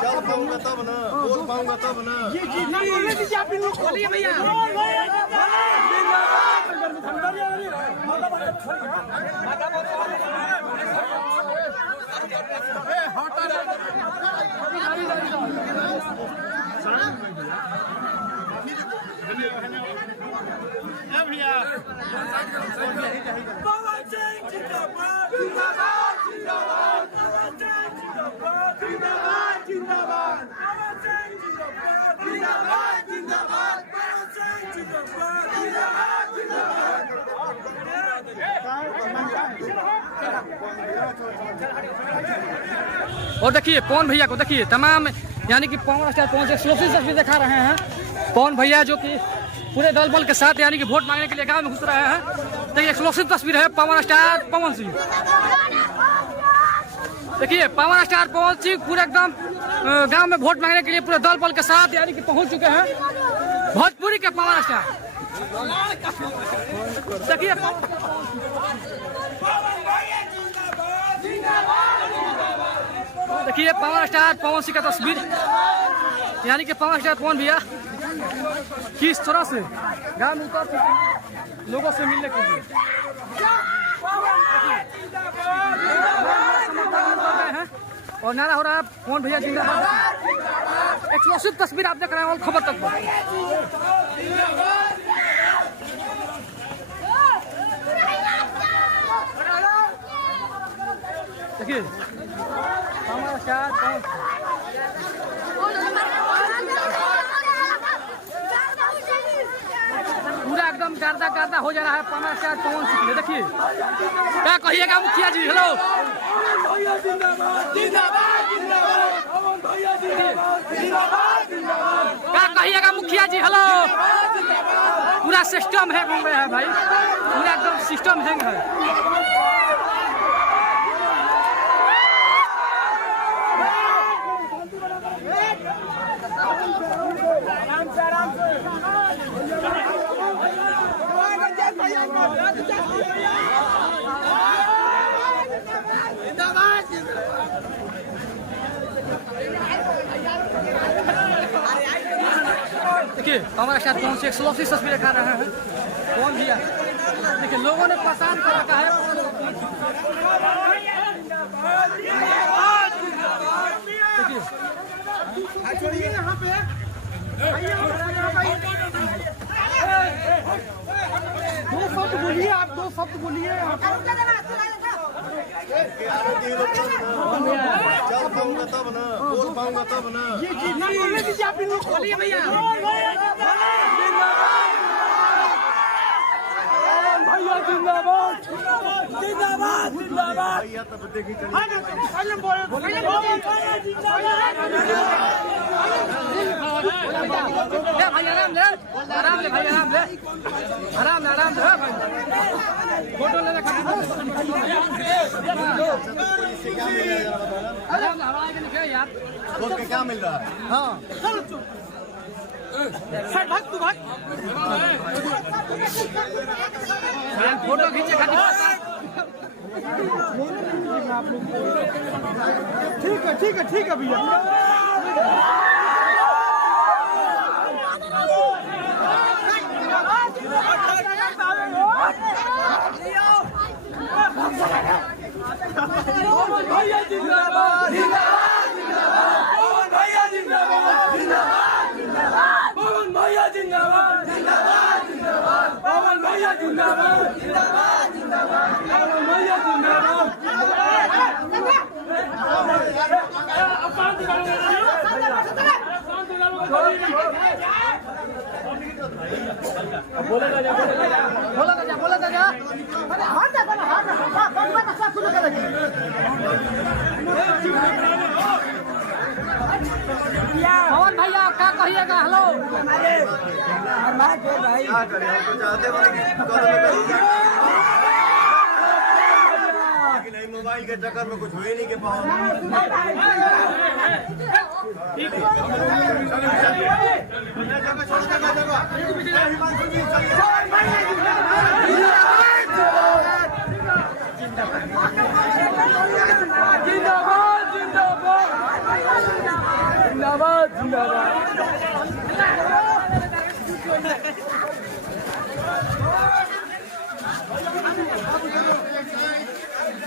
चल पाऊंगा तब ना, बोल पाऊंगा तब ना। भैया और देखिए पवन भैया को देखिए तमाम यानी कि पवन स्टार पवन से एक्सक्लूसिव तस्वीर दिखा रहे हैं। पवन भैया जो कि पूरे दल बल के साथ यानी कि वोट मांगने के लिए गांव में घुस रहे हैं। तो ये एक्सक्लूसिव तस्वीर है पवन स्टार पवन सिंह। देखिए पवन स्टार पवन सिंह पूरे एकदम गांव में वोट मांगने के लिए पूरे दल बल के साथ यानी कि पहुंच चुके हैं। भोजपुरी के पवन स्टार देखिए देखिए पवन स्टार पवन सिंह का तस्वीर यानी कि पवन स्टार पवन भैया किस तरह से गांव में उतर लोगों से मिलने के लिए हैं और नारा हो रहा है पवन भैया जिंदाबाद। एक्सक्लूसिव तस्वीर आप देख रहे हैं खबर तक देखिए पवन स्टार पूरा एकदम गर्दा गर्दा हो जा रहा है पवन स्टार पवन सिंह। देखिए क्या कहिएगा मुखिया जी। हेलो क्या कहिएगा मुखिया जी। हेलो पूरा सिस्टम हैंग हो गया है भाई, पूरा एकदम सिस्टम हैंग है। देखिए पवन स्टार पवन से एक्सक्लूसिव तस्वीर दिखा रहे हैं कौन भैया। देखिए लोगों ने पसंद कर रखा है। देखिए यहाँ पे दो शब्द बोलिए, आप दो शब्द बोलिए। चल पाऊंगा तब ना, बोल पाऊंगा तब ना। बोलिए भैया जिंदाबाद जिंदाबाद जिंदाबाद। भैया तब देखी चलिए भाई आराम ले, आराम ले भाई, आराम ले, आराम आराम ले भाई। फोटो लेना आराम हमारा यार बोल के क्या मिल रहा है। हाँ सर भाग तू भाग। फोटो खींचे खाली ठीक है ठीक है ठीक है भैया। भैया जिंदाबाद भैया जिंदाबाद पवन भैया जिंदाबाद पवन भैया जिंदाबाद पवन भैया जिंदाबाद। बोला जा पवन भैया क्या कहिएगा। हेलो मोबाइल के चक्कर में कुछ हुए नहीं के पाओ। जिंदाबाद जिंदाबाद जिंदाबाद